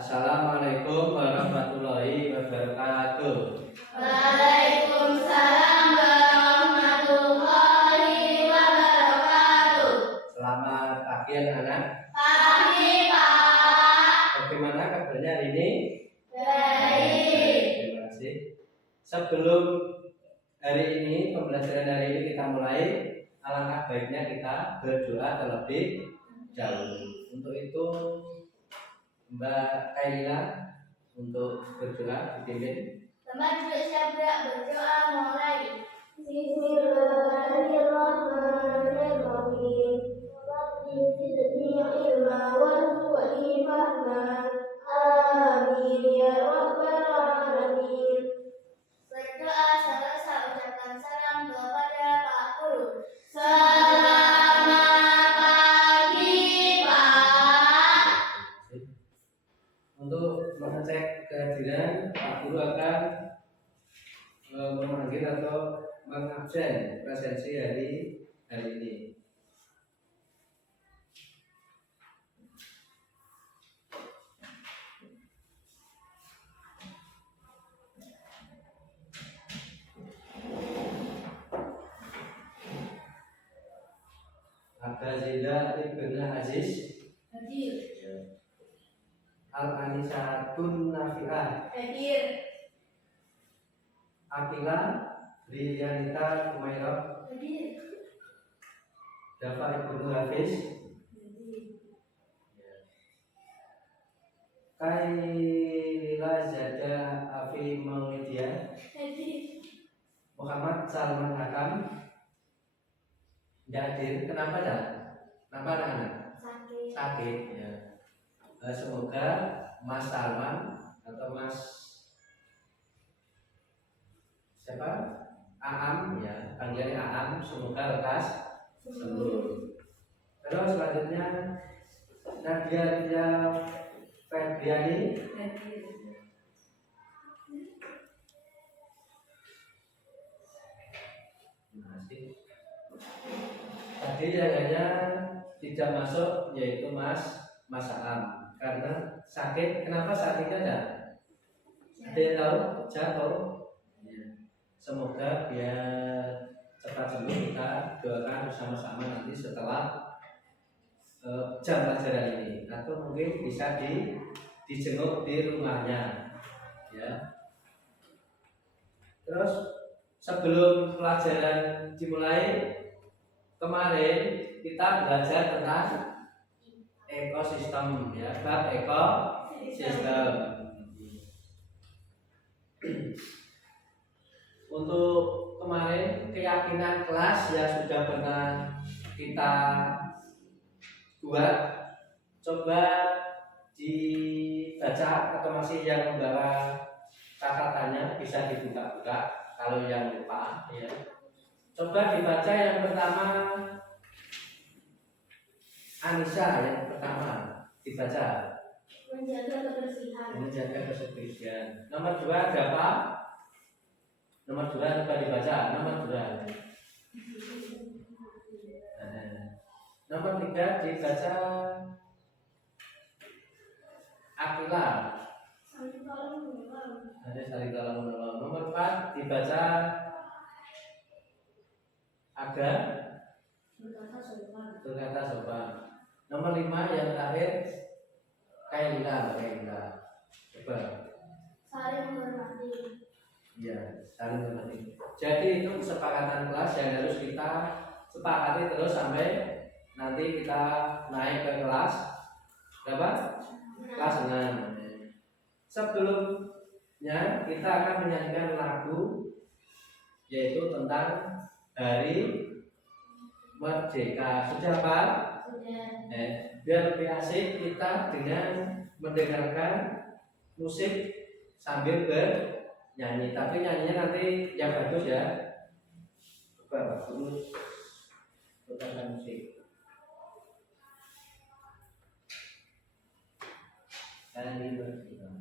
Assalamualaikum warahmatullahi wabarakatuh. Waalaikumsalam warahmatullahi wabarakatuh. Selamat pagi anak-anak. Pagi, Pak. Bagaimana kabarnya hari ini? Baik. Terima kasih. Sebelum hari ini, pembelajaran hari ini kita mulai, alangkah baiknya kita berdoa terlebih dahulu. Untuk itu Mbak Kaila untuk berdoa dipimpin. Teman juga siap berdoa mulai. Bismillahirrahmanirrahim. Rabbi zidni ilma warzuqni fahma. Amin ya rabbal alamin. Berdoa selesai ucapkan salam kepada Pak Guru. Selamat pagi, Pak. Untuk mengecek kehadiran, Pak Guru akan memanggil atau mengabsen presensi hari ini. Ada Zila Ibn Aziz Hadir. Al-Anisatun Nafi'ah Hadir. Akila Lilianita Kumairah Hadir. Dafa Ibnu Hafiz Kailila Zada Afi Maulidia Hadir. Muhammad Salman Hakam tidak hadir. Kenapa dah? Kenapa anak-anak? Sakit ya. Semoga Mas Salman atau Mas siapa? Aam ya, panggilannya Aam, semoga lekas sembuh. Terus selanjutnya Nadia Ria Febriani tadi yang hanya tidak masuk yaitu Mas Aam karena sakit. Kenapa sakitnya dah? Ada yang tahu? Jatuh. Semoga biar cepat sembuh. Kita doakan bersama-sama nanti setelah jam pelajaran ini, atau mungkin bisa dijenguk di rumahnya ya. Terus sebelum pelajaran dimulai, kemarin kita belajar tentang ekosistem ya, bab ekosistem. Untuk kemarin keyakinan kelas yang sudah pernah kita buat, coba dibaca atau masih yang membawa catatannya bisa dibuka-buka. Kalau yang lupa ya, coba dibaca yang pertama. Anissa yang pertama dibaca. Menjaga kebersihan. Menjaga kebersihan. Nomor 2 ada apa? Nomor 2 coba dibaca. Nomor 2. Nomor 3 dibaca. Akila. Ada saling tolong menolong. Nomor 4 dibaca. Aga. Berkata sopan. Nomor 5 yang terakhir Kaila. Coba. Saling menghormati. Ya, saling mengerti. Jadi itu kesepakatan kelas yang harus kita sepakati terus sampai nanti kita naik ke kelas berapa? Kelas 6. Sebelumnya kita akan menyanyikan lagu yaitu tentang Hari Merdeka. Sudah apa? Sudah. Biar lebih asik kita dengan mendengarkan musik sambil nyanyi, tapi nyanyinya nanti yang bagus ya. Bagus putarkan musik. Hari Merdeka.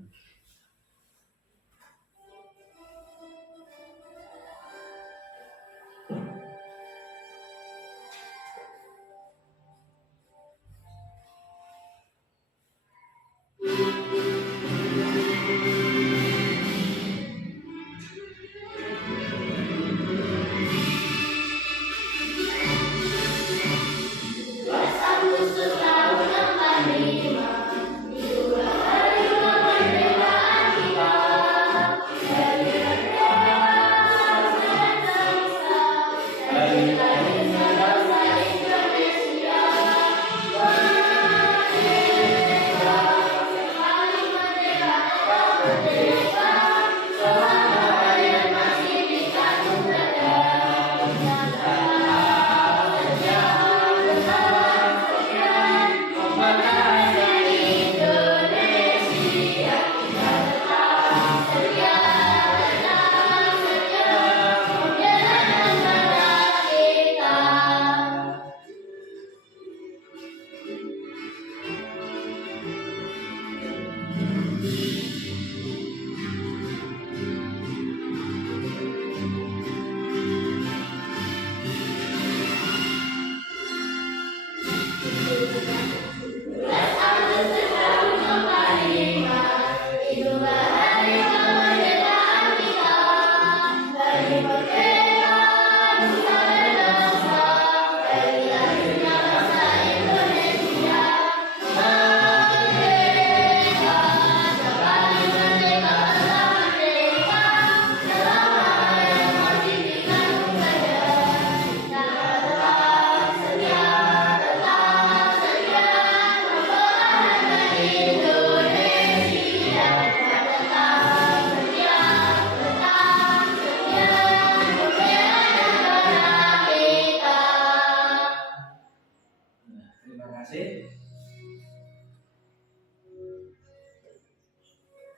Terima kasih.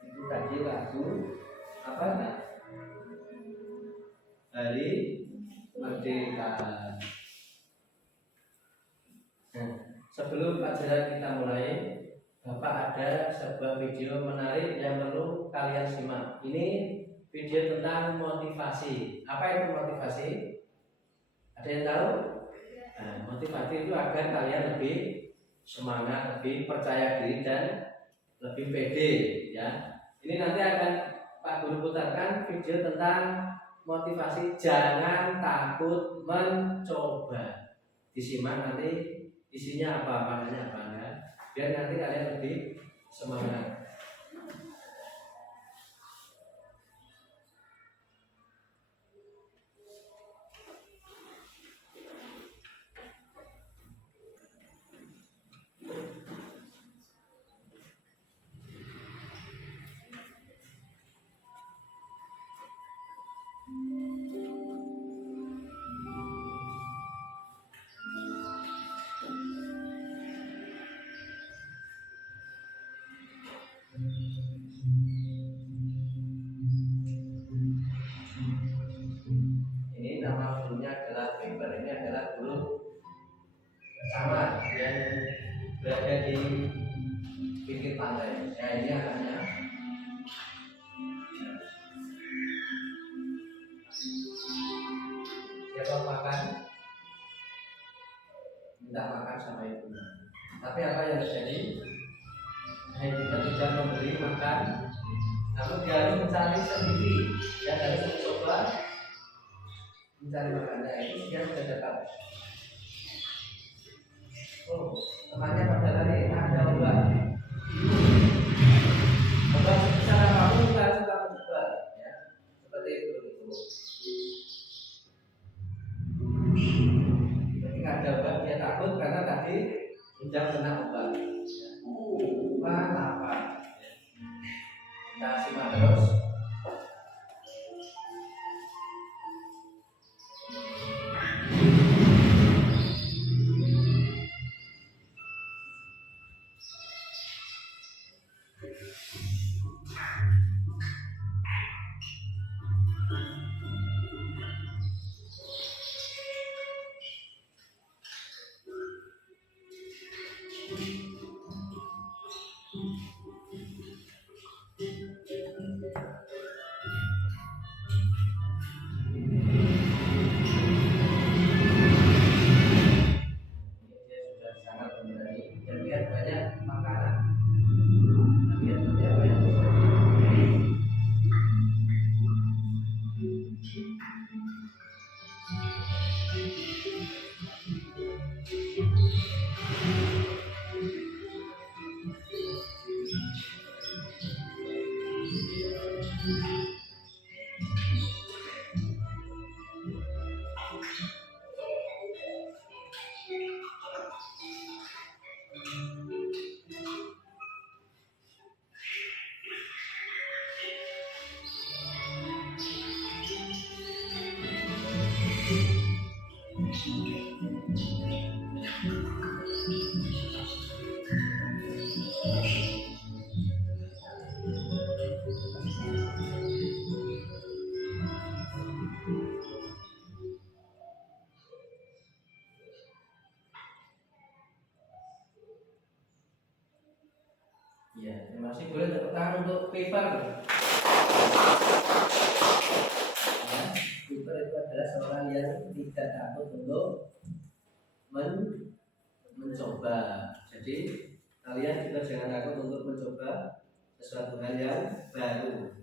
Itu tadi lagu apa nak? Hari Merdeka. Nah, sebelum pelajaran kita mulai, Bapak ada sebuah video menarik yang perlu kalian simak. Ini video tentang motivasi. Apa itu motivasi? Ada yang tahu? Nah, motivasi itu agar kalian lebih semangat, lebih percaya diri dan lebih pede, ya. Ini nanti akan Pak Guru putarkan video tentang motivasi. Jangan takut mencoba. Disimak nanti isinya apa, maknanya apa ya. Biar nanti kalian lebih semangat. Ini nama gurunya adalah paper. Ini adalah guru camat yang berada di pinggir pantai. Ya, ini anaknya. Siapa makan? Minta makan sama ibunya. Tapi apa yang terjadi? Ibunya tidak memberi makan, namun dia harus mencari sendiri. Dia harus mencoba mencari makannya. Itu dia sudah dapat. Oh, temannya pada lari ada obat. Obat sebesar apapun kita harus tetap mencoba, ya. Seperti itu. Ketika ada obat dia takut karena tadi sudah kena obat. Apa? Kita simak terus. Ya, terima kasih. Boleh tepuk tangan untuk paper. Ya, paper itu adalah seorang yang tidak takut untuk mencoba. Jadi kalian juga jangan takut untuk mencoba sesuatu hal yang baru.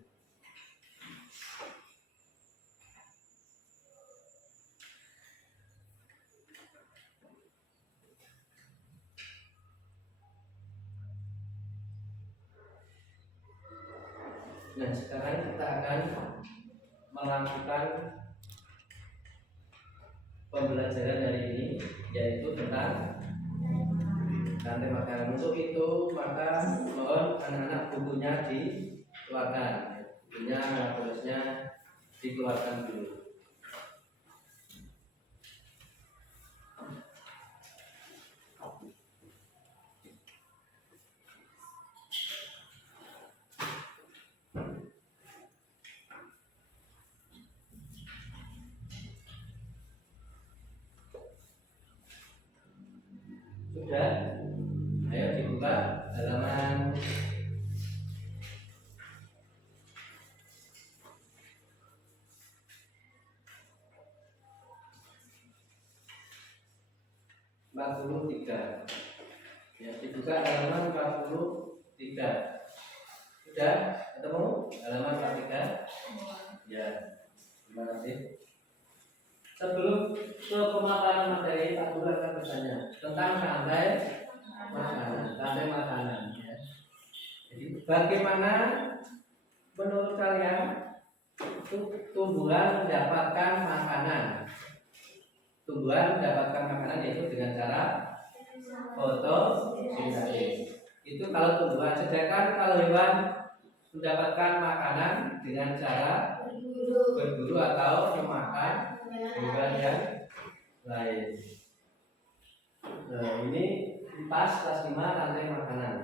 Nah, sekarang kita akan melakukan pembelajaran hari ini, yaitu tentang rantai makanan. Untuk itu, maka mohon anak-anak bukunya dikeluarkan. Bukunya, tulisnya dikeluarkan dulu. Sudah? Ayo dibuka halaman tiga. Ya, dibuka halaman 43. Sudah ketemu halaman 43? Ya, terima kasih. Sebelum ke pemaparan materi, Pak Guru akan bertanya tentang rantai makanan. Ya. Jadi, bagaimana menurut kalian tumbuhan mendapatkan makanan? Tumbuhan mendapatkan makanan yaitu dengan cara fotosintesis. Itu kalau tumbuhan. Sedangkan kalau hewan mendapatkan makanan dengan cara berburu atau memakan hewan yang lain. Nah, ini pas kelas 5 rantai makanan.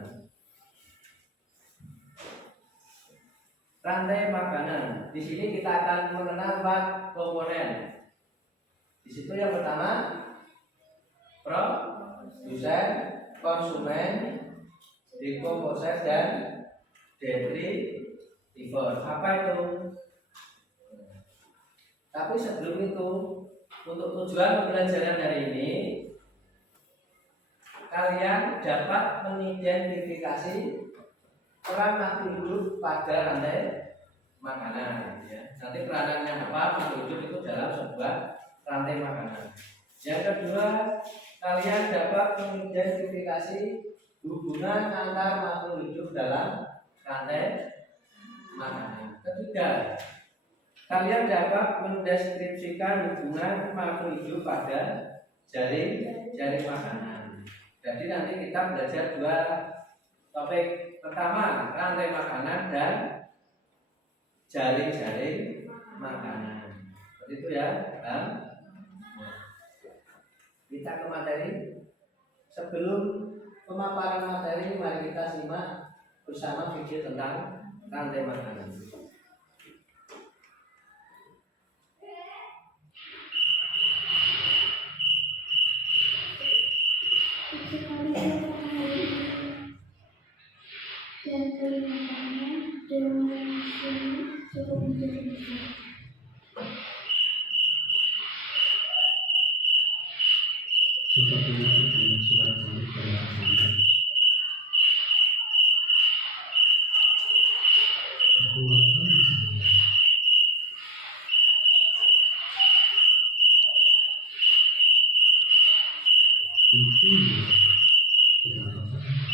Rantai makanan. Di sini kita akan mengenal 4 komponen. Di situ yang pertama produsen, konsumen, dekomposer, dan detritivor. Apa itu? Tapi sebelum itu, untuk tujuan pembelajaran hari ini, kalian dapat mengidentifikasi peran makhluk hidup pada rantai makanan. Ya. Nanti peranannya apa makhluk hidup itu dalam sebuah rantai makanan. Yang kedua, kalian dapat mengidentifikasi hubungan antar makhluk hidup dalam rantai makanan. Ketiga, kalian dapat mendeskripsikan hubungan makhluk hidup pada jaring makanan. Jadi nanti kita belajar 2 topik. Pertama, rantai makanan dan jaring makanan. Seperti itu ya, Bang. Kita ke materi. Sebelum pemaparan materi, mari kita simak bersama video tentang rantai makanan. Dan kelihatannya dengan sini cukup menjadi besar. Sepertinya ada suara cantik dari sana. Aku akan bisa melihat. Itu kita rasakan.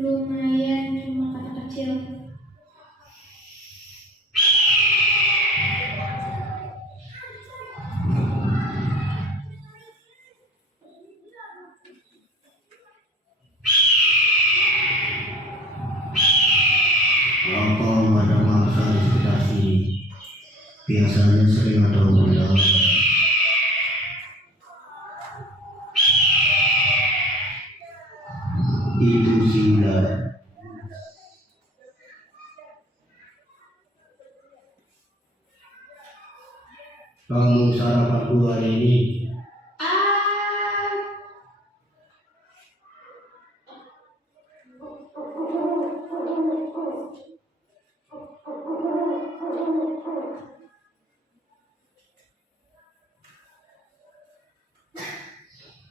Lumayan cuma kata kecil. Apa ada mangsa di sekitar sini? Biasanya sering ada ular. Itu singa. Kamu sarapan hari ini?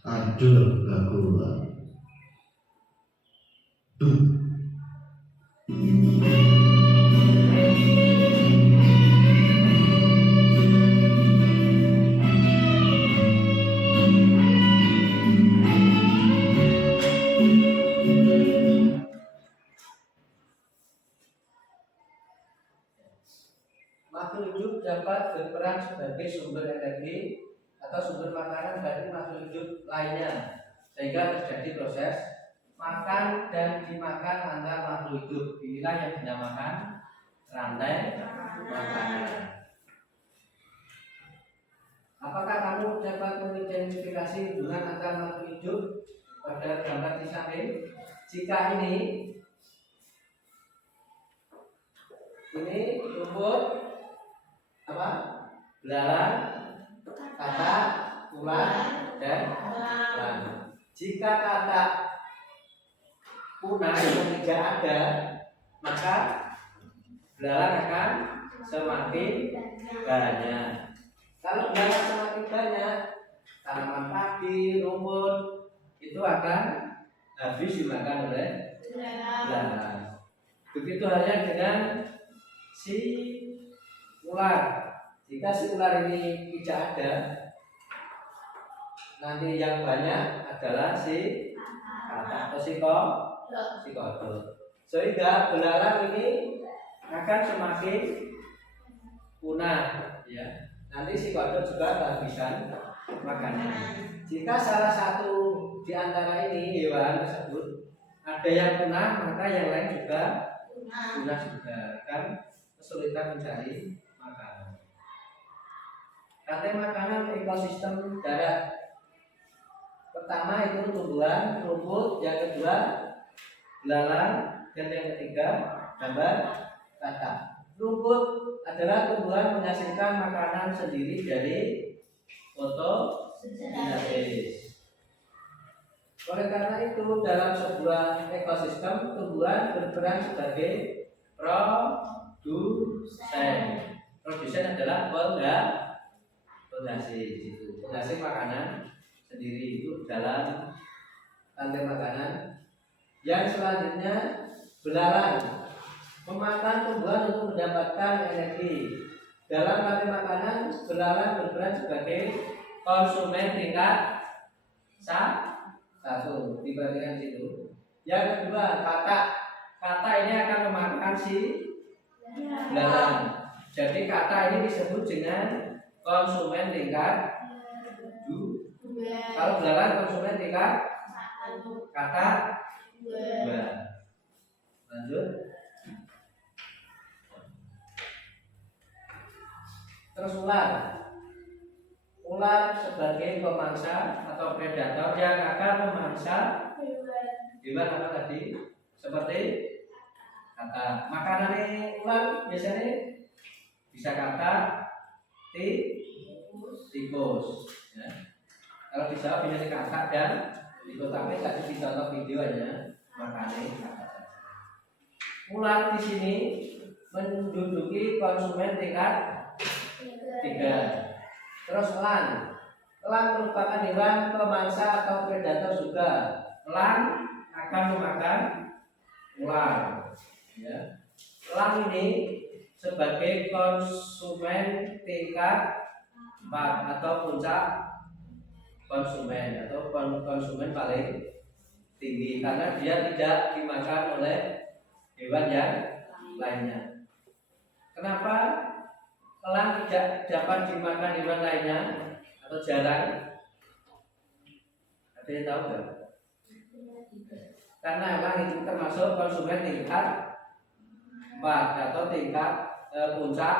Aduh, gangguan. Makhluk hidup dapat berperan sebagai sumber energi atau sumber makanan bagi makhluk hidup lainnya, sehingga terjadi proses makan dan dimakan antar makhluk hidup. Inilah yang dinamakan rantai makanan. Apakah kamu dapat mengidentifikasi hubungan antar makhluk hidup pada gambar di samping? Jika ini rumput apa? Belalang, katak, ular, dan elang. Jika katak punah yang tidak ada, maka belalang akan semakin banyak. Kalau belalang semakin banyak, tanaman padi, rumput itu akan habis dimakan oleh belalang. Begitu halnya dengan si ular. Jika si ular ini tidak ada, nanti yang banyak adalah si katak atau si kodok. Sehingga belalang ini akan semakin punah, ya. Nanti si kodok juga kehabisan makanan. Jika salah satu di antara ini hewan tersebut ada yang punah, maka yang lain juga punah juga, kan kesulitan mencari makanan. Rantai makanan ekosistem darat. Pertama itu tumbuhan, rumput, yang kedua belalang, dan yang ketiga gambar katak. Rumput adalah tumbuhan menghasilkan makanan sendiri dari fotosintesis. Oleh karena itu dalam sebuah ekosistem tumbuhan berperan sebagai produsen. Produsen adalah penghasil makanan sendiri itu dalam rantai makanan. Yang selanjutnya belalang memakan tumbuhan untuk mendapatkan energi. Dalam rantai makanan, belalang berperan sebagai konsumen tingkat 1. Diperhatikan situ. Yang kedua, katak ini akan memakan si belalang. Jadi katak ini disebut dengan konsumen tingkat 2. Kalau belalang konsumen tingkat katak 2. Lanjut. Terus ular sebagai pemangsa atau predator yang akan memangsa hewan apa tadi? Seperti katak. Makanan ular biasanya bisa katak, tikus. Ya. Kalau bisa pilih katak dan tikus, tapi tadi dicontoh videonya makanan katak. Ular di sini menduduki konsumen tingkat 3. Terus elang merupakan hewan pemangsa atau predator juga. Elang akan memakan ular. Ya. Elang ini sebagai konsumen tingkat 4 atau puncak konsumen atau konsumen paling tinggi karena dia tidak dimakan oleh hewan yang lainnya. Kenapa elang tidak dapat dimakan hewan lainnya atau jarang? Ada yang tahu nggak? Karena elang itu termasuk konsumen tingkat 4 atau tingkat puncak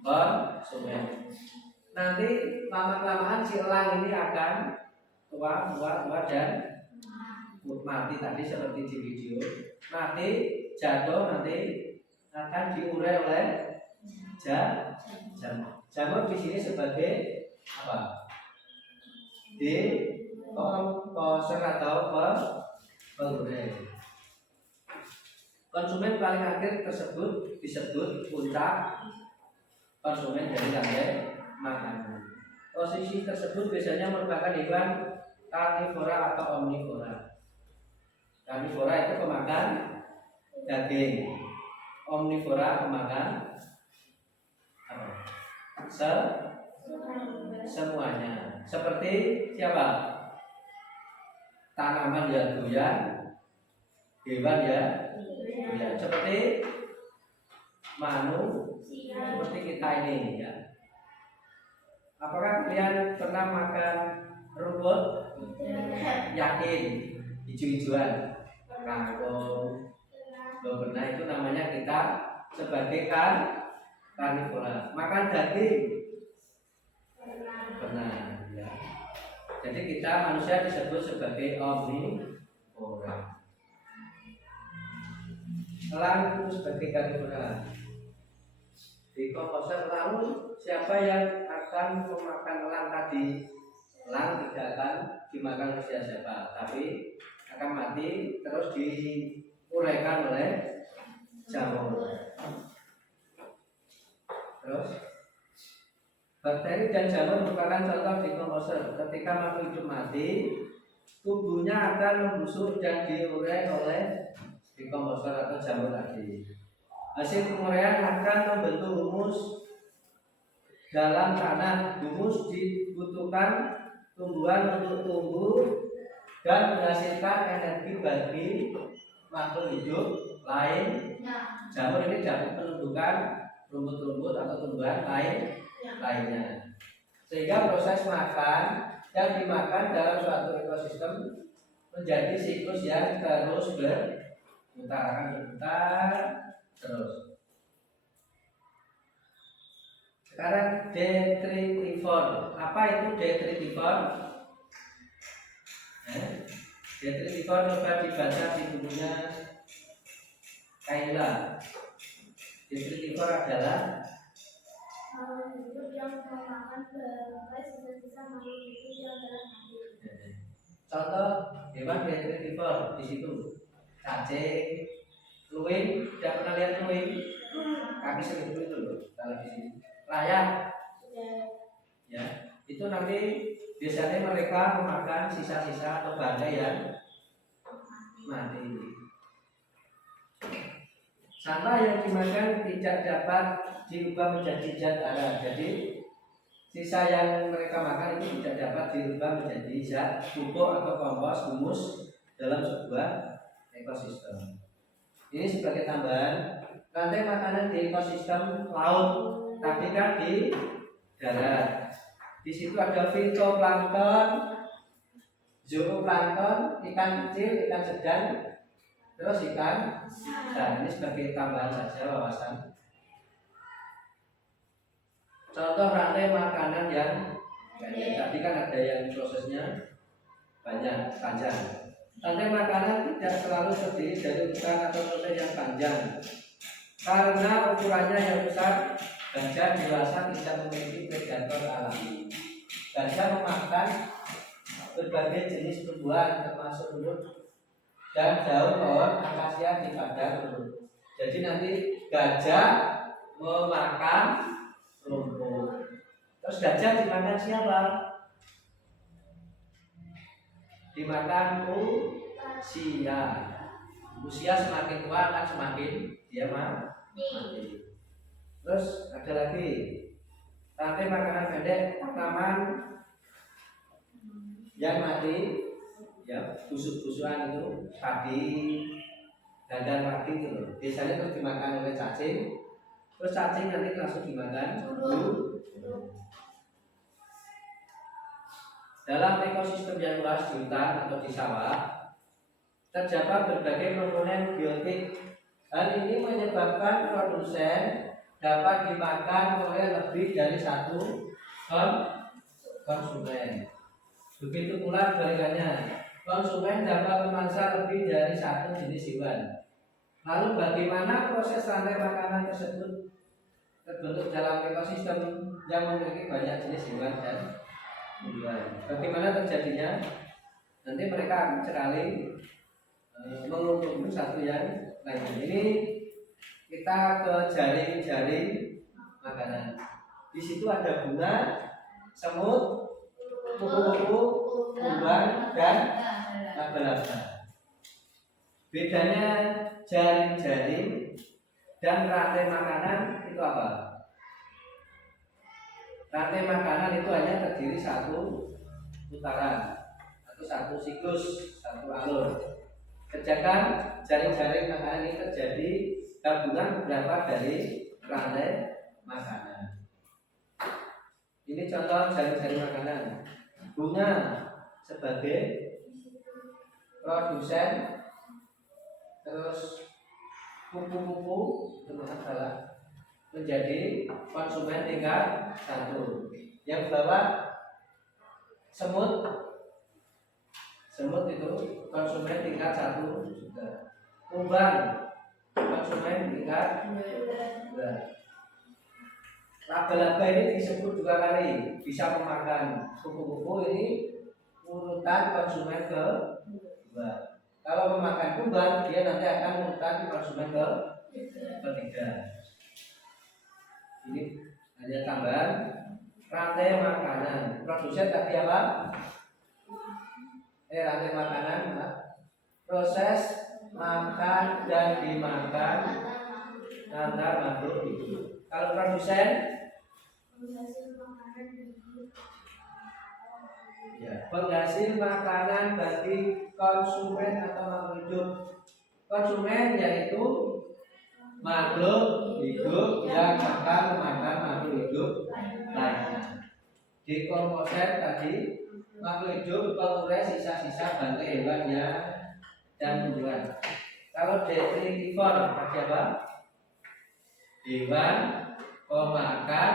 konsumen. Nanti lama-kelamaan si elang ini akan tua dan mati tadi seperti di video. Mati, jatuh, nanti akan diurai oleh jamur di sini sebagai apa? Dekomposer atau pengurai. Konsumen paling akhir tersebut disebut puncak konsumen dari rantai makanan. Posisi tersebut biasanya merupakan hewan karnivora atau omnivora. Karnivora itu pemakan daging, omnivora pemakan semuanya. Seperti siapa? Tanaman ya doyan, hewan ya doyan. Seperti seperti kita ini ya. Apakah kalian pernah makan rumput? Yakin? Hijau-hijauan. kangkung. Loh, benar itu namanya kita sebagai karnivora. Makan daging benar ya. Jadi kita manusia disebut sebagai omnivora. Elang itu sebagai karnivora. Decomposer, lalu siapa yang akan memakan elang tadi? Elang tidak akan dimakan oleh siapa, tapi akan mati terus diuraikan oleh jamur. Terus bakteri dan jamur merupakan contoh decomposer. Ketika makhluk hidup mati, tubuhnya akan membusuk dan diurai oleh decomposer atau jamur tadi. Hasil penguraian akan membentuk humus dalam tanah. Humus dibutuhkan tumbuhan untuk tumbuh dan menghasilkan energi bagi makhluk hidup lain. Jamur ini dapat menumbuhkan rumput-rumput atau tumbuhan lainnya. Sehingga proses makan yang dimakan dalam suatu ekosistem menjadi siklus yang terus berputar, akan berputar terus. Sekarang detritivore. Apa itu detritivore? Detritivore coba dibaca di bukunya Kaila. Detritivore adalah hidup yang memakan berbagai sisa-sisa makhluk hidup yang telah mati. Contoh hewan detritivore di situ cacing, luwing. Tidak pernah lihat luwing? Kaki segitu itu loh kalau di sini. Rayap, ya itu nanti biasanya mereka memakan sisa-sisa atau bangkai yang mati. Sampah yang dimakan tidak dapat diubah menjadi zat darah. Jadi sisa yang mereka makan itu tidak dapat diubah menjadi zat pupuk atau kompos humus dalam sebuah ekosistem. Ini sebagai tambahan. Rantai makanan di ekosistem laut, tapi kan di darat. Di situ ada fitoplankton, zooplankton, ikan kecil, ikan sedang, terus ikan. Nah, ini sebagai tambahan saja wawasan. Contoh rantai makanan yang tadi kan ada yang prosesnya panjang. Rantai makanan tidak selalu terdiri dari urutan atau proses yang panjang. Karena ukurannya yang besar, gajah dewasa tidak memiliki predator alami. Gajah memakan berbagai jenis tumbuhan termasuk rumput dan daun pohon akasia di padang rumput. Jadi nanti gajah memakan rumput. Terus gajah dimakan siapa? Dimakan usia. Usia semakin tua akan semakin dia mati. Terus ada lagi rantai makanan pendek, taman yang mati, ya busuk-busukan itu padi, dandan padi itu loh. Biasanya terus dimakan oleh cacing, terus cacing nanti langsung dimakan burung. Dalam ekosistem yang luas di hutan atau di sawah terdapat berbagai komponen biotik. Hal ini menyebabkan produsen dapat dimakan oleh lebih dari satu konsumen. Begitu pula kebalikannya, konsumen dapat memangsa lebih dari satu jenis hewan. Lalu bagaimana proses rantai makanan tersebut terbentuk dalam ekosistem yang memiliki banyak jenis hewan dan tumbuhan? Bagaimana terjadinya? Nanti mereka akan sekali mengumpulkan satu yang lain. Ini kita ke jaring-jaring makanan. Di situ ada bunga, semut, kupu-kupu, kumbang, dan laba-laba. Bedanya jaring-jaring dan rantai makanan itu apa? Rantai makanan itu hanya terdiri satu putaran atau satu siklus, satu alur. Sedangkan jaring-jaring makanan ini terjadi gabungan beberapa dari rantai makanan. Ini contoh jaring-jaring makanan. Bunga sebagai produsen terus kupu-kupu itu adalah menjadi konsumen tingkat 1. Yang bawah semut itu konsumen tingkat 1 juga. Kumbang konsumen tingkat 2. Laba-laba ini disebut 2 kali, bisa memakan. Kupu-kupu ini urutan konsumen ke-2. Kalau memakan kumbang, dia nanti akan urutan konsumen ke-3. Ini hanya tambahan rantai makanan. Produsen tadi apa? Rantai makanan, proses makan dan dimakan antar makhluk hidup. Kalau produsen, ya, penghasil makanan bagi konsumen atau makhluk hidup. Konsumen yaitu makhluk hidup yang akan memakan makhluk hidup lainnya. Dekomposer tadi makhluk hidup pengurai sisa-sisa bangkai hewan dan tumbuhan. Kalau detritivor tadi apa? Hewan pemakan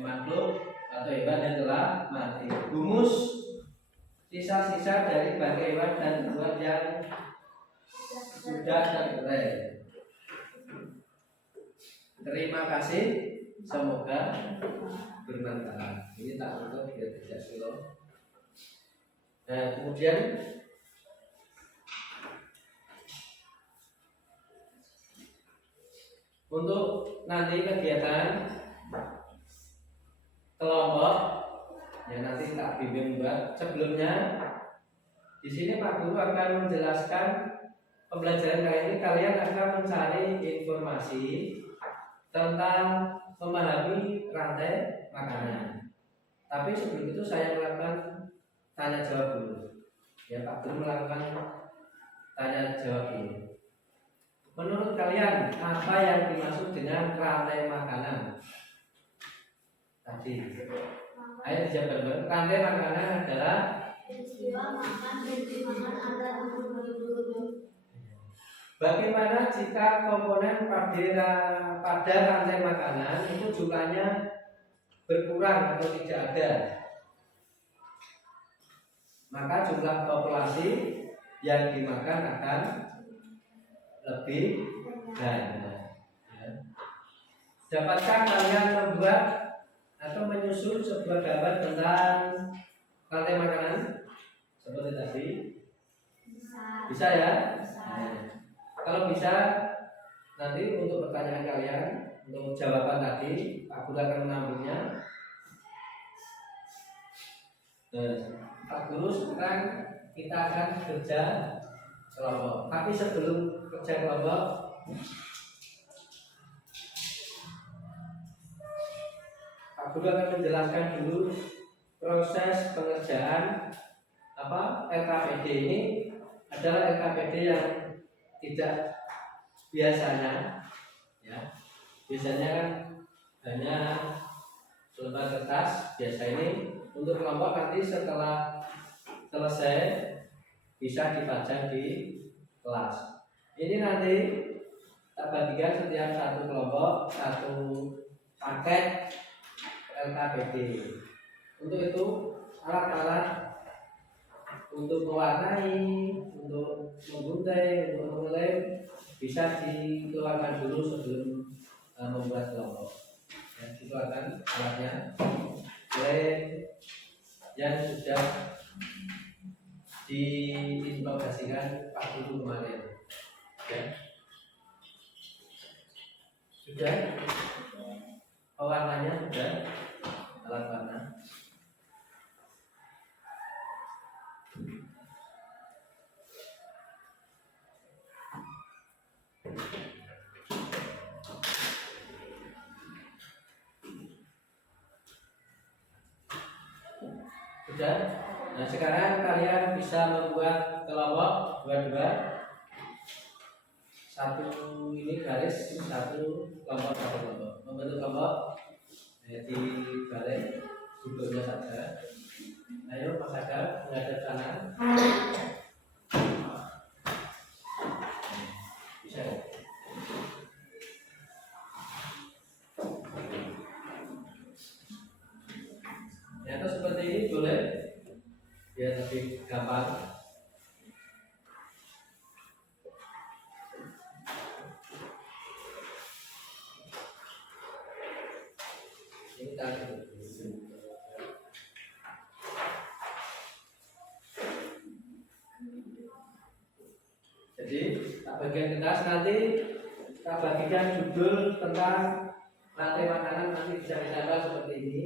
makhluk atau hewan yang telah mati. Humus sisa-sisa dari bangkai hewan dan tumbuhan yang sudah terurai. Terima kasih, semoga bermanfaat. Ini tak tutup biar tidak slow. Nah, kemudian untuk nanti kegiatan kelompok, ya nanti tak bimbing buat. Sebelumnya di sini Pak Guru akan menjelaskan pembelajaran kali ini. Kalian akan mencari informasi tentang memahami rantai makanan. Tapi sebelum itu saya melakukan tanya jawab dulu. Ya, Pak Guru melakukan tanya jawab dulu. Menurut kalian apa yang dimaksud dengan rantai makanan? Tadi, ayo dijawab bareng. Rantai makanan adalah peristiwa makan dan dimakan antar makhluk hidup. Bagaimana jika komponen pada rantai makanan itu jumlahnya berkurang atau tidak ada? Maka jumlah populasi yang dimakan akan lebih banyak. Ya. Dapatkah kalian membuat atau menyusun sebuah gambar tentang rantai makanan seperti tadi? Bisa ya? Nah, kalau bisa, nanti untuk pertanyaan kalian, untuk jawaban tadi, Pak Guru akan menampilnya. Pak Guru, sekarang kita akan kerja kelompok. Tapi sebelum kerja kelompok, Pak Guru akan menjelaskan dulu proses pengerjaan LKPD ini. Adalah LKPD yang tidak biasanya, ya. Biasanya kan hanya lembar kertas. Biasa ini untuk kelompok nanti setelah selesai bisa dipajang di kelas. Ini nanti tak bagikan setiap satu kelompok satu paket LKPD. Untuk itu alat-alat untuk mewarnai, untuk menggunting, untuk mengelem bisa dikeluarkan dulu sebelum membuat kelompok. Ya, dikeluarkan alatnya, lem yang sudah diintegrasikan Pak Guru kemarin. Ya. Sudah? Pewarnanya sudah, alat warna. Sudah. Nah, sekarang kalian bisa membuat kelompok dua-dua. Satu ini garis, satu kelompok. Membentuk kelompok di balik duduknya saja. Ayo Mas Aga menghadap kanan. Ini tadi. Jadi bagian kelas nanti kita bagikan judul tentang rantai makanan, nanti bisa ditambah seperti ini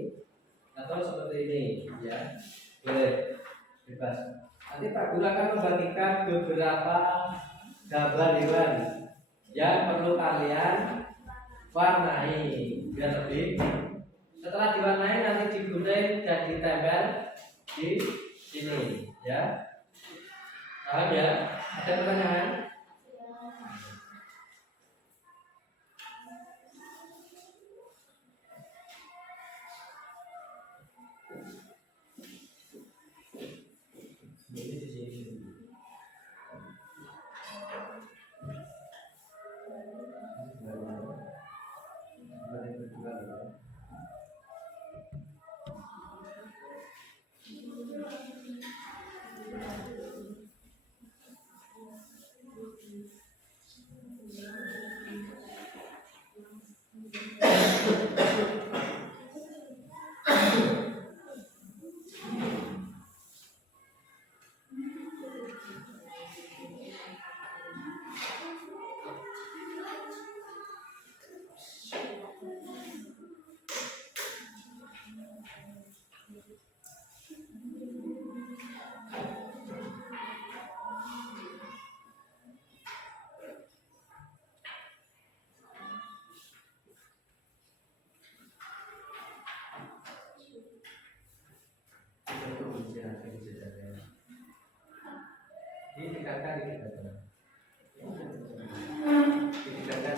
atau seperti ini, ya. Boleh, bebas. Nanti Pak Guru akan membagikan beberapa gambar hewan yang perlu kalian warnai biar lebih. Setelah diwarnai nanti digunting dan ditempel di sini, ya. Paham ya? Ada pertanyaan? Ini di sini. Ditingkatkan ditingkatkan. Ditingkatkan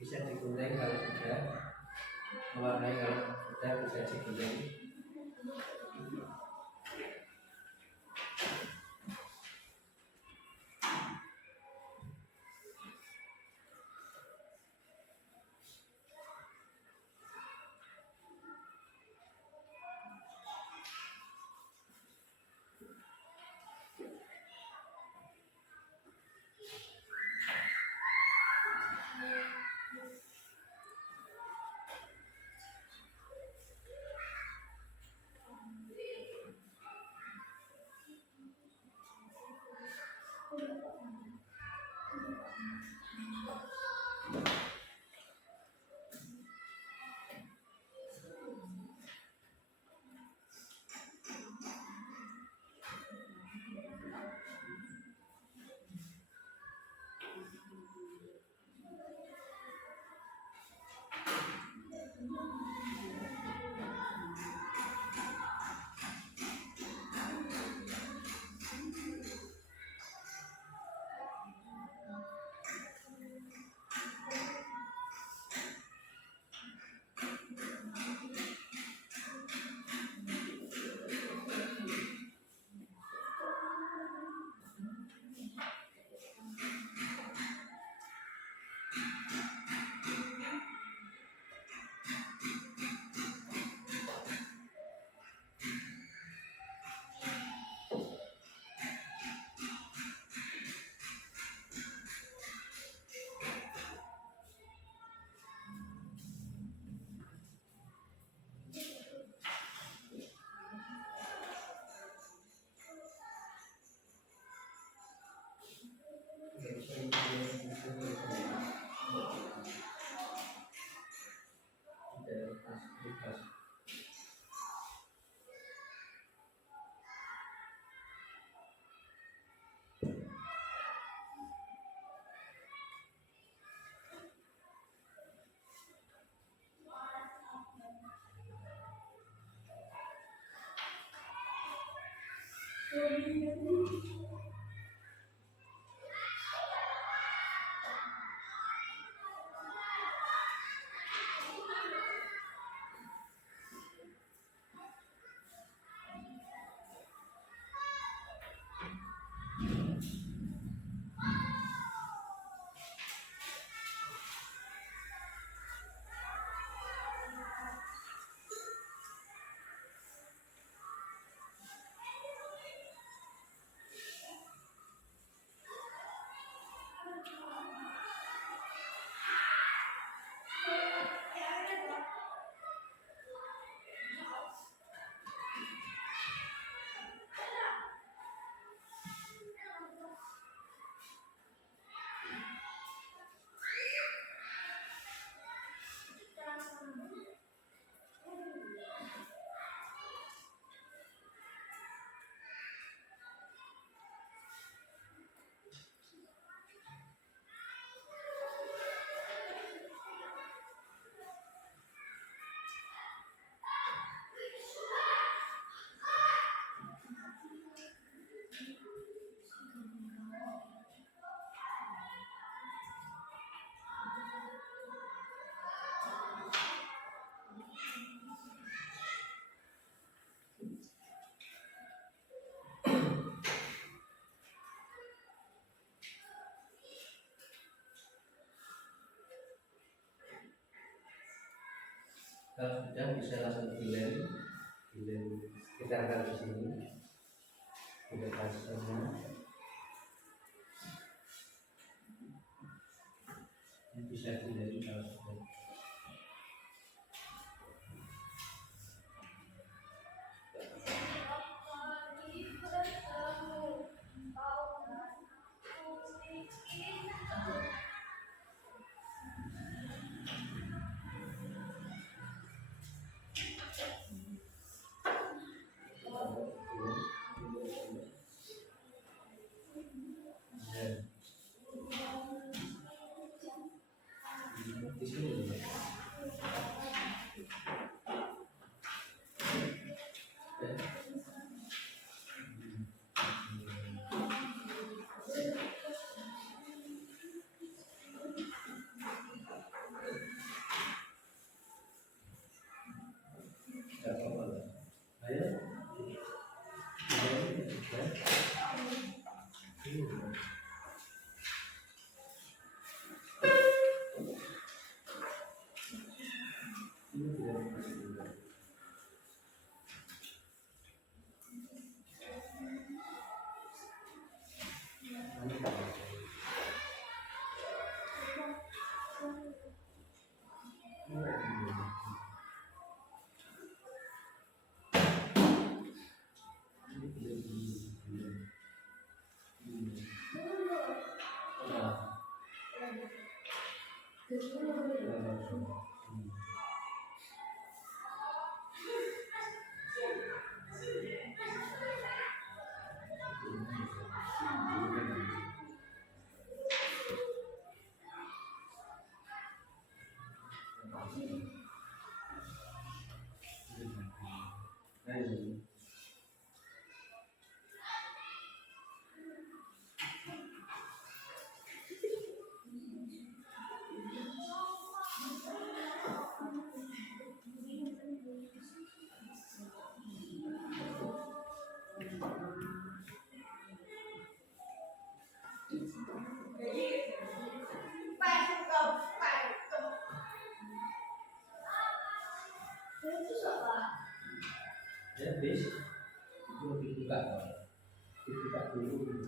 Bisa digunting kalau sudah, mewarnai kalau sudah bisa digunting. Kalau sudah bisa langsung dilem kita akan di sini kita pasangnya bisa dilem kalau sudah. Di sini dulu. Tidak apa-apa lah. Ayo. Ini tidak bisa. Ya, bis itu dibuka dulu.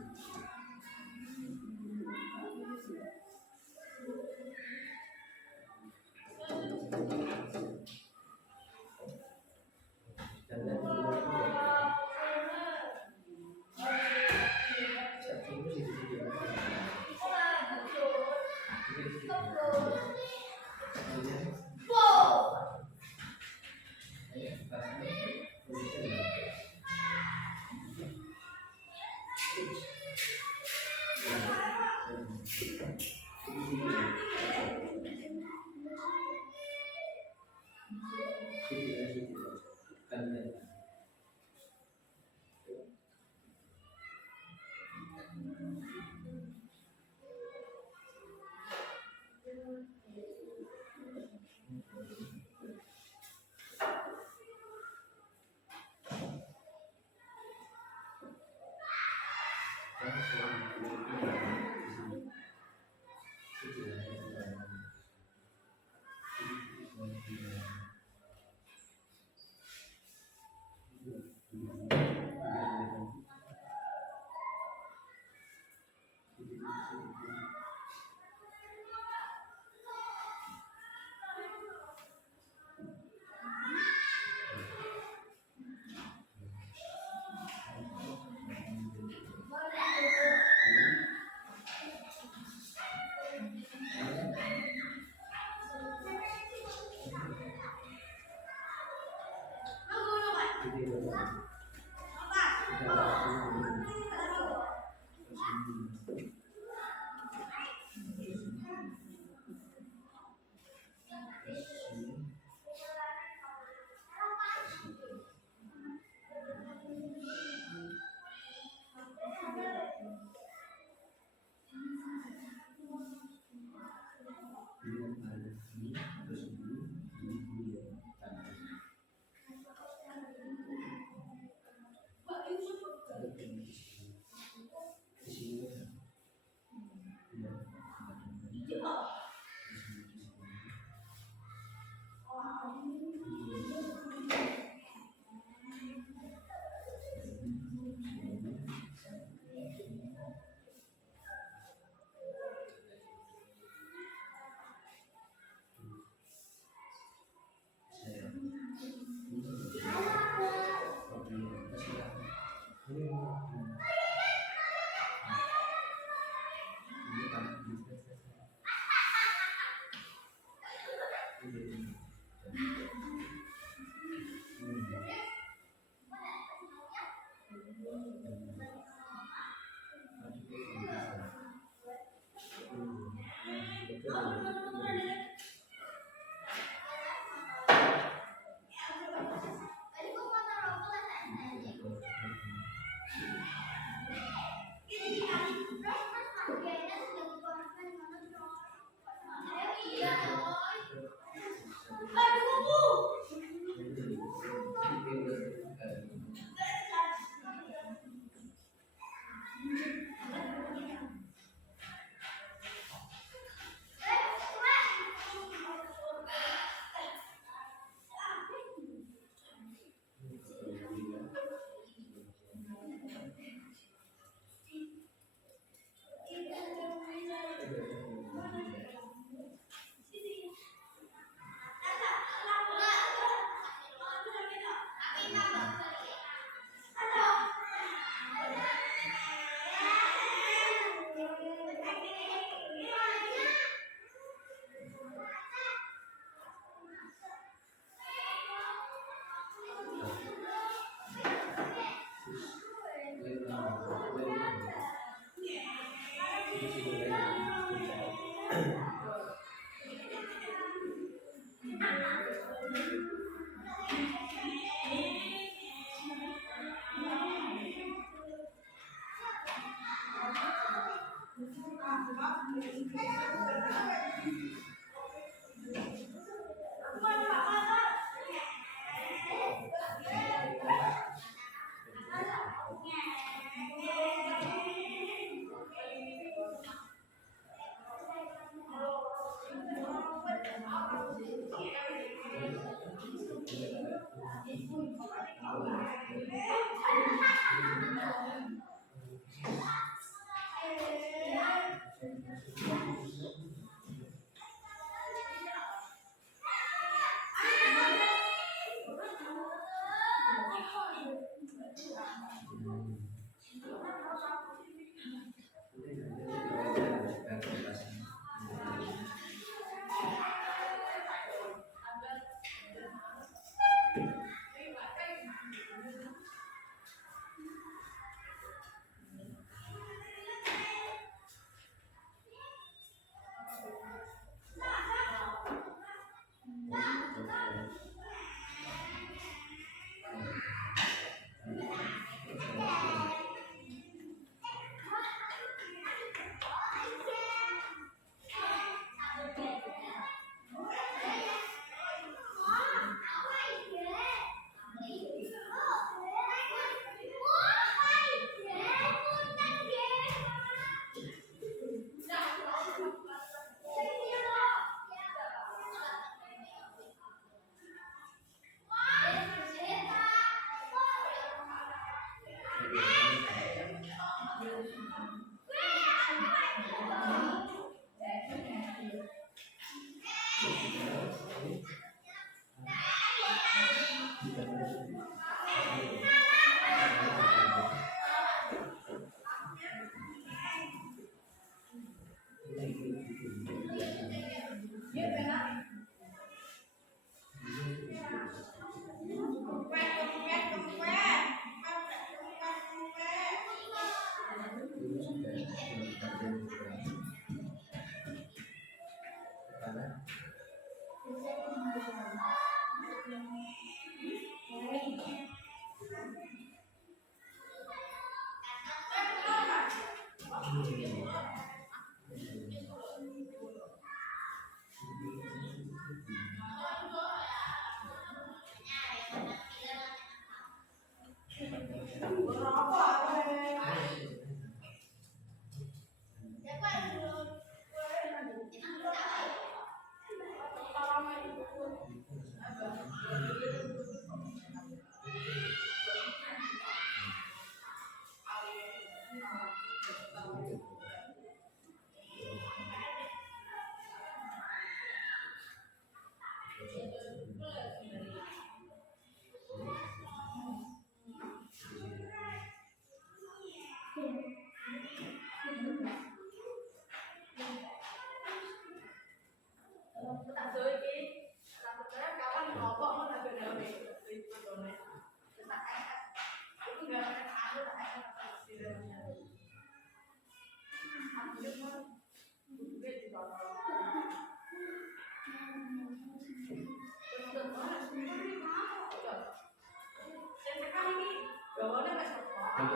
Yang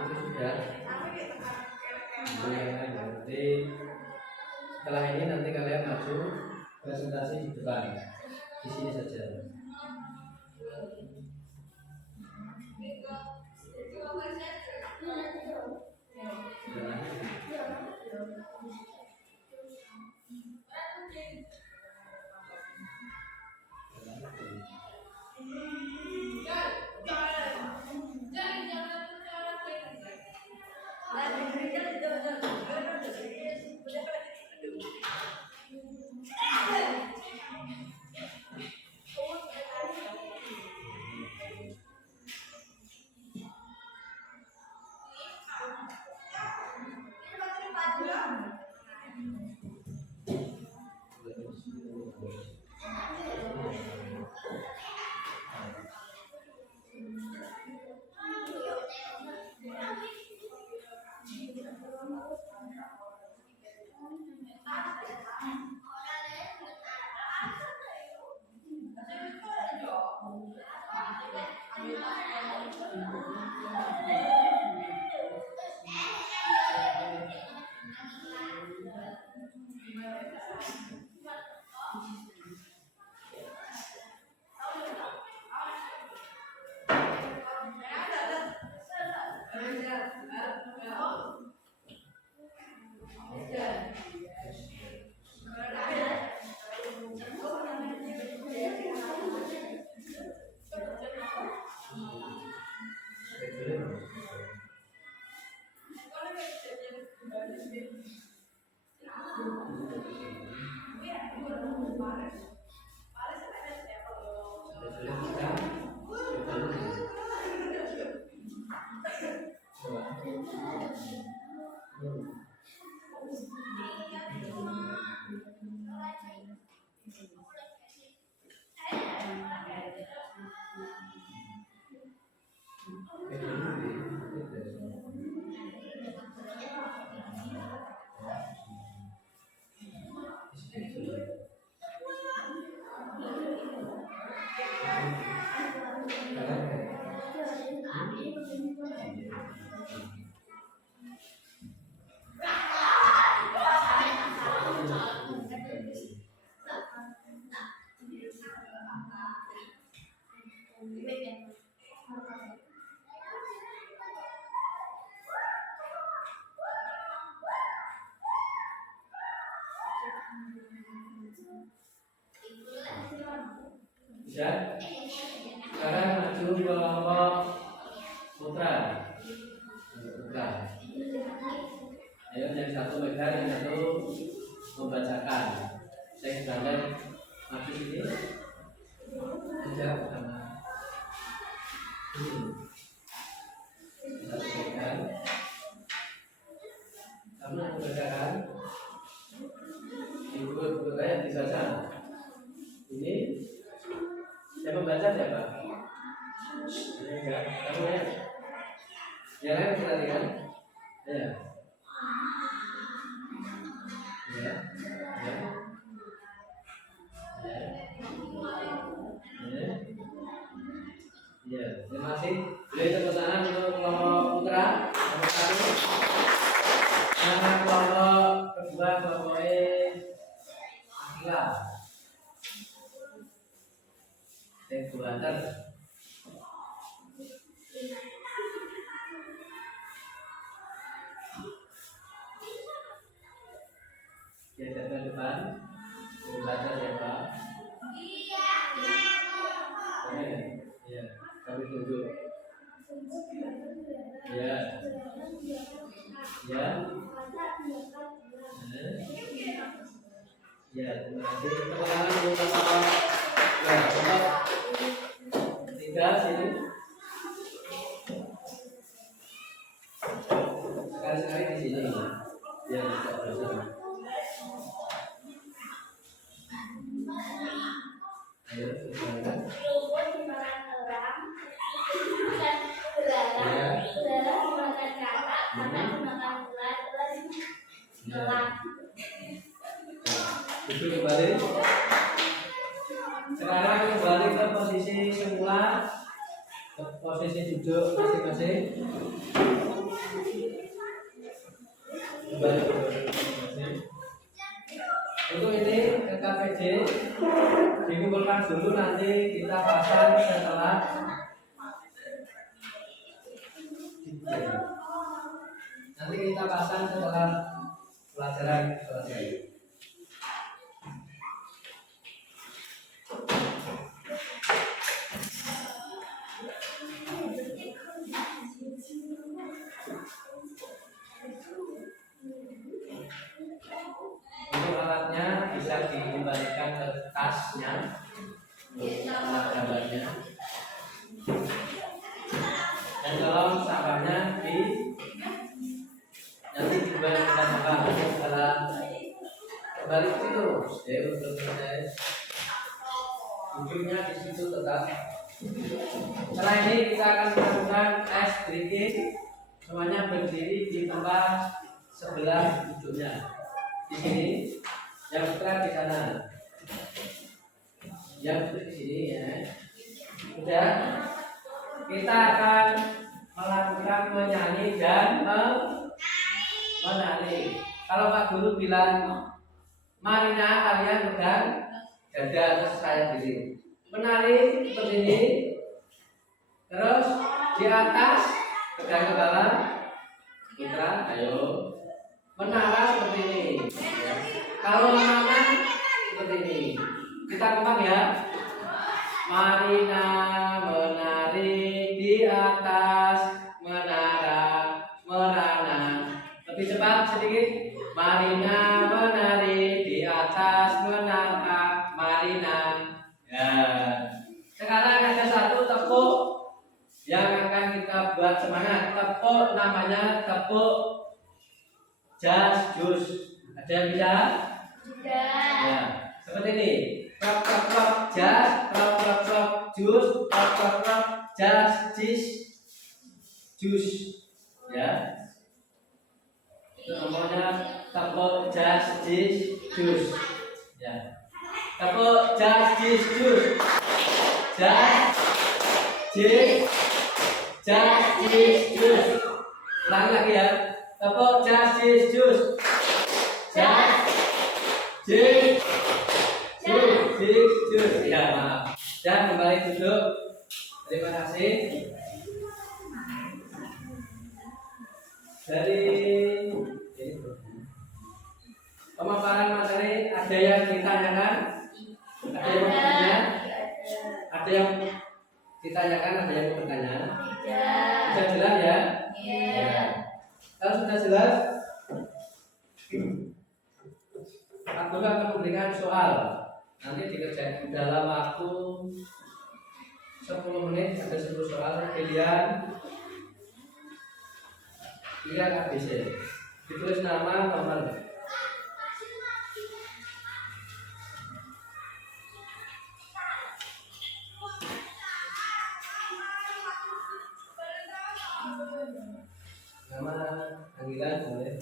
itu sudah. Jadi setelah ini nanti kalian maju presentasi di depan, di sini saja. Bisa? Sekarang maju kelompok putra. Putra. Ayo yang satu megang, yang satu membacakan. Saya sedangkan maju ini. Sejak sama ini. Satu megang. Kamu membacakan. Ibu ayat dibaca. Ini siapa baca siapa? Enggak, kamu ya. Yang lain perhatikan. Ya. Ya. Ya. Ya. Ya. Ya. Terima kasih. Beri tepuk tangan untuk kelompok putra nomor 1. Nama kelompok kedua kelompok Akila. Yang banter. Ya, datang depan. Membaca siapa? Ya, kami tunjuk. Ya. Ya. Ya, terima kasih. Tepuk tangan untuk kelompok. Ya, kelompok 3 sini. Sekali-sekali di sini. Ya, tidak bersama. Ayo, silakan. Ya. Sekarang kembali ke posisi semula, ke posisi duduk masing-masing. Kembali ke posisi masing-masing. Untuk ini KKPJ dikumpulkan dulu, nanti kita pasang setelah pelajaran selesai. Untuk alatnya bisa dikembalikan ke tasnya, alat gambarnya. Dan tolong sabarnya nanti dibandingkan apa setelah kembali ke situ. Jadi untuk selesai ujungnya di situ tetap. Setelah ini kita akan melakukan tes breathing. Semuanya berdiri di tempat sebelah ujungnya. Di sini, yang setelah di sana, yang di sini ya. Sudah, kita akan melakukan menyanyi dan menari. Kalau Pak Guru bilang marinya kalian pegang dada terus saya diri. Menari seperti ini. Terus di atas pegang kepala. Putra, ayo. Menara seperti ini. Ya. Kalau menara seperti ini. Kita kompak ya. Marina menari di atas menara merana. Lebih cepat sedikit. Marina menari di atas menara Marina. Ya. Sekarang ada satu tepuk yang akan kita buat semangat. Tepuk namanya tepuk jas jus. Ada yang bisa? Ya. Seperti ini. Krok krok krok jas, krok krok krok jus, krok krok krok jas jus. Ya. Itu namanya tepuk jas jus. Ya. Tepuk jas jus. Jas jus. Ulangi lagi ya. Tepuk jas jus. Jus. Ya, maaf. Dan kembali duduk. Terima kasih. Dari pemaparan materi ada yang ditanyakan? Ada yang bertanya? Ada yang ditanyakan? Ada yang bertanya? Sudah jelas ya? Ya. Kalau sudah jelas, aku akan memberikan soal. Nanti dikerjakan dalam waktu 10 menit. Ada 10 soal. Lihat ABC. Ditulis nama, nomor. Nama, panggilan boleh.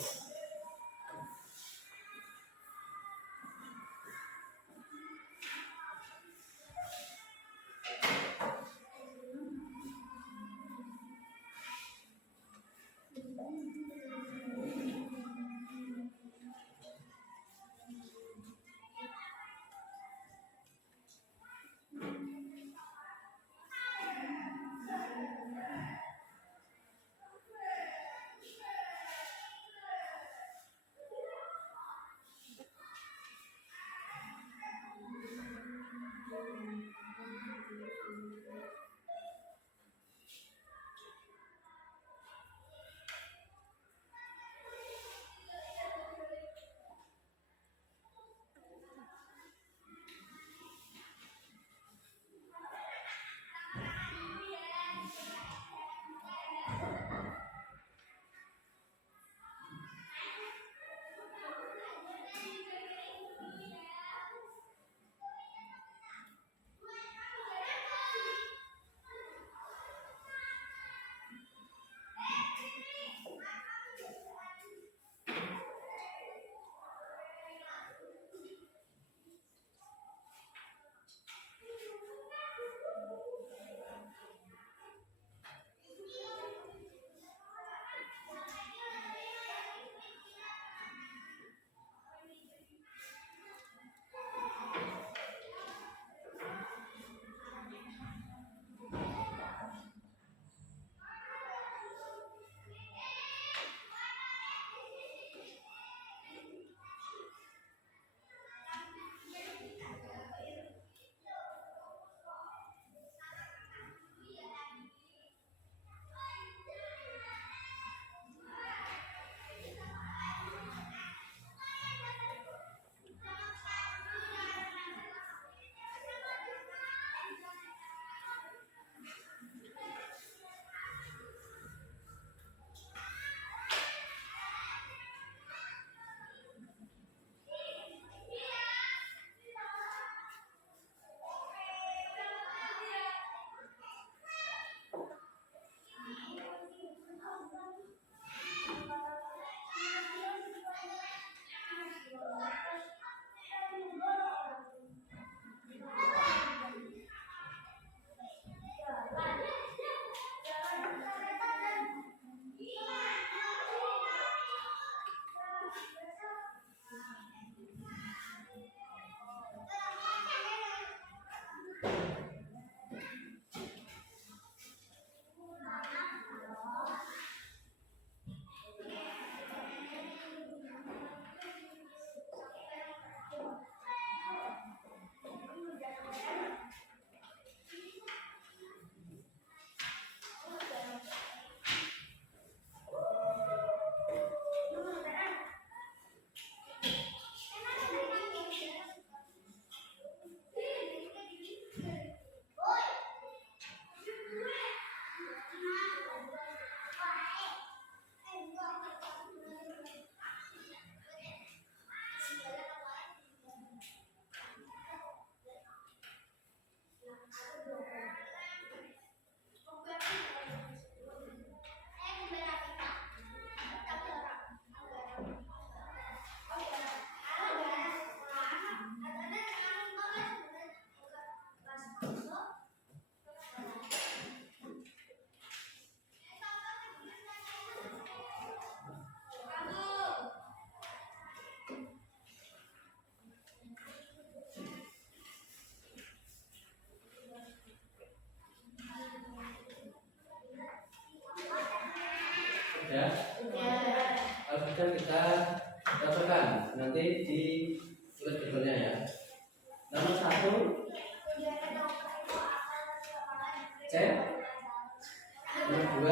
Nomor 2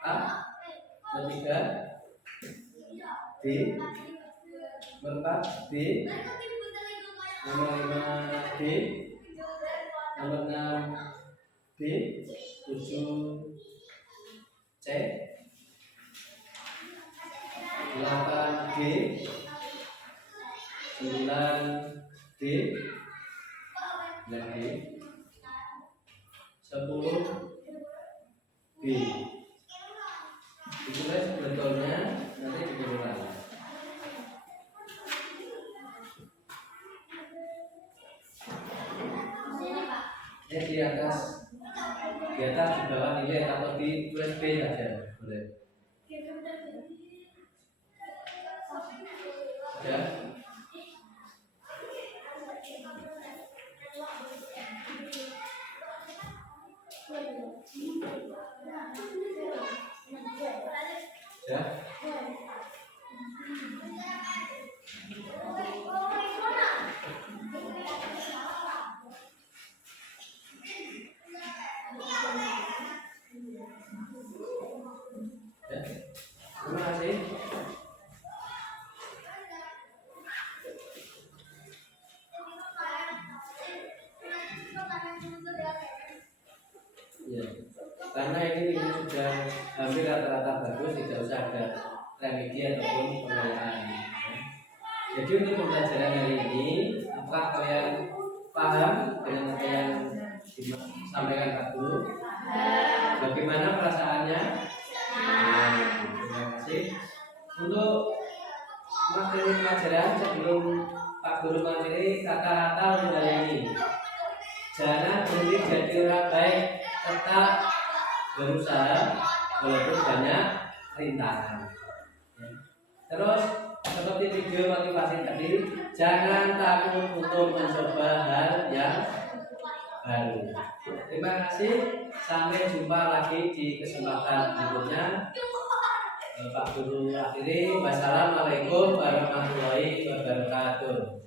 A. Nomor 3 B. Nomor 4 B. Nomor 5 D. Nomor 6 B. 7 C. 8 G. 9 D. 9 D. 10 B. Ditulis betulnya nanti dikumpulkan. Di atas di bawah nilai atau ditulis B saja boleh. Ya. Ya. Ya. Terima kasih. Ya. Karena ini sudah hampir rata-rata bagus, tidak usah ada remedi ataupun pengelolaan. Ya. Jadi untuk pembelajaran hari ini, apakah kalian paham dengan apa yang disampaikan Pak Guru? Bagaimana perasaannya? Terima kasih. Untuk materi pelajaran sebelum Pak Guru materi, kata-kata untuk hari ini. Jangan berhenti jadi orang baik, tetap berusaha walaupun banyak rintangan. Ya. Terus seperti video motivasi tadi, jangan takut untuk mencoba hal yang baru. Terima kasih. Sampai jumpa lagi di kesempatan berikutnya. Pak Guru akhiri. Wassalamualaikum warahmatullahi wabarakatuh.